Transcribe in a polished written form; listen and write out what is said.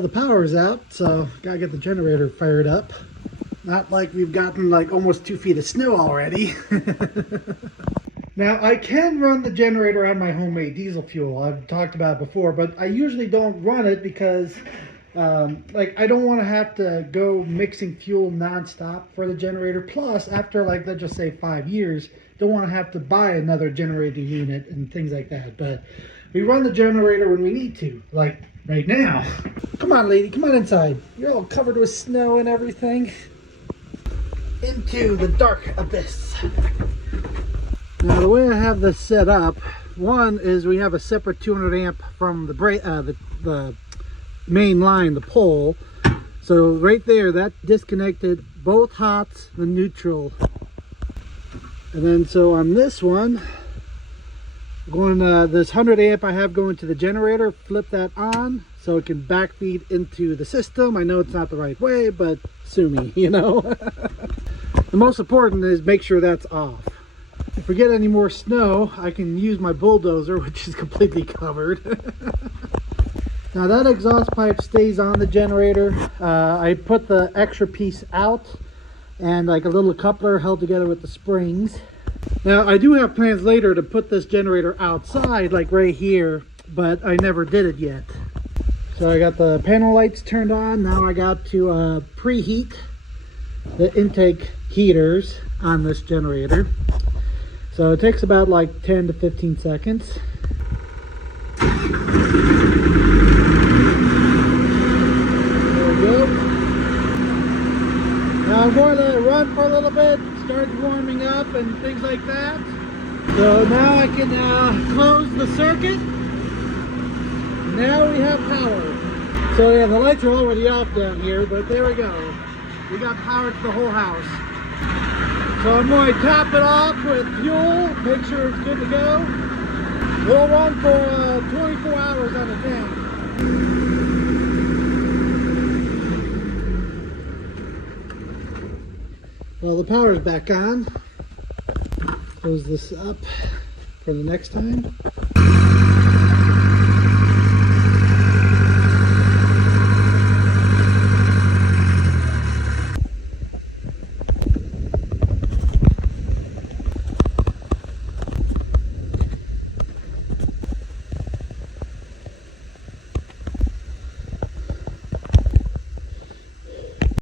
Well, the power's out, so gotta get the generator fired up. Not like we've gotten like almost 2 feet of snow already. Now, I can run the generator on my homemade diesel fuel. I've talked about it before, but I usually don't run it because I don't want to have to go mixing fuel nonstop for the generator. Plus, after like, let's just say 5 years, don't want to have to buy another generator unit and things like that. But we run the generator when we need to, like right now. Come on, lady, come on inside. You're all covered with snow and everything. Into the dark abyss. Now, the way I have this set up, one is we have a separate 200 amp from the main line, the pole. So right there, that disconnected both hots, the neutral. And then so on this one, going this 100 amp I have going to the generator, flip that on so it can backfeed into the system. I know it's not the right way, but sue me, you know. The most important is make sure that's off. If we get any more snow, I can use my bulldozer, which is completely covered. Now that exhaust pipe stays on the generator. I put the extra piece out and like a little coupler held together with the springs. Now I do have plans later to put this generator outside, like right here, but I never did it yet. So I got the panel lights turned on. Now I got to preheat the intake heaters on this generator. So it takes about like 10 to 15 seconds. There we go. Now I'm going to let it run for a little bit, start warming up and things like that. So now I can close the circuit. Now we have power. So yeah, the lights are already off down here, but there we go. We got power to the whole house. So I'm going to top it off with fuel, make sure it's good to go. We'll run for 24 hours on the tank. Well, the power's back on. Close this up for the next time.